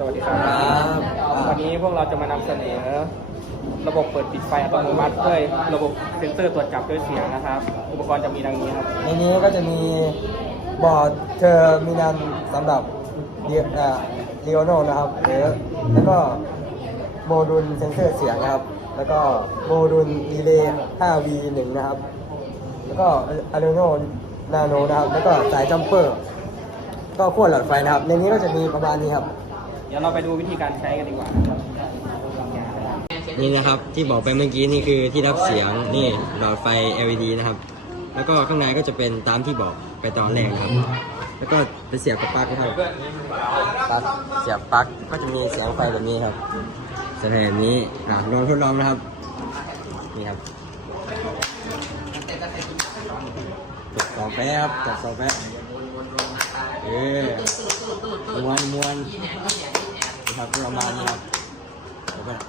สวัสดีครับวันนี้พวกเราจะมานำเสนอระบบเปิดปิดไฟอัตโนมัติด้วยระบบเซ็นเซอร์ตรวจจับด้วยเสียงนะครับ อุปกรณ์จะมีดังนี้ครับในนี้ก็จะมีบอร์ดเทอร์มินัลสำหรับเรีโอโนนะครับแล้วก็โมดูลเซ็นเซอร์เสียงนะครับแล้วก็โมดูลดีเลย์ 5V1 นะครับแล้วก็อะริโนนาโนนะครับแล้วก็สายจัมเปอร์ก็ขั้วหลอดไฟนะครับในนี้ก็จะมีประมาณนี้ครับเดี๋ยวเราไปดูวิธีการใช้กันดีกว่านะครับ นี่นะครับที่บอกไปเมื่อกี้นี่คือที่รับเสียงนี่หลอดไฟ LED นะครับแล้วก็ข้างในก็จะเป็นตามที่บอกไปตอนแรกนะครับแล้วก็ไปเสียบกับปลั๊กนะครับปลั๊กเสียบปลั๊กก็จะมีแสงไฟแบบนี้ครับแสงแบบนี้ลองทดลองนะครับนี่ครับจับสองแป๊บครับจับสองแป๊บม้วนนะครับประมาณนี้ครับ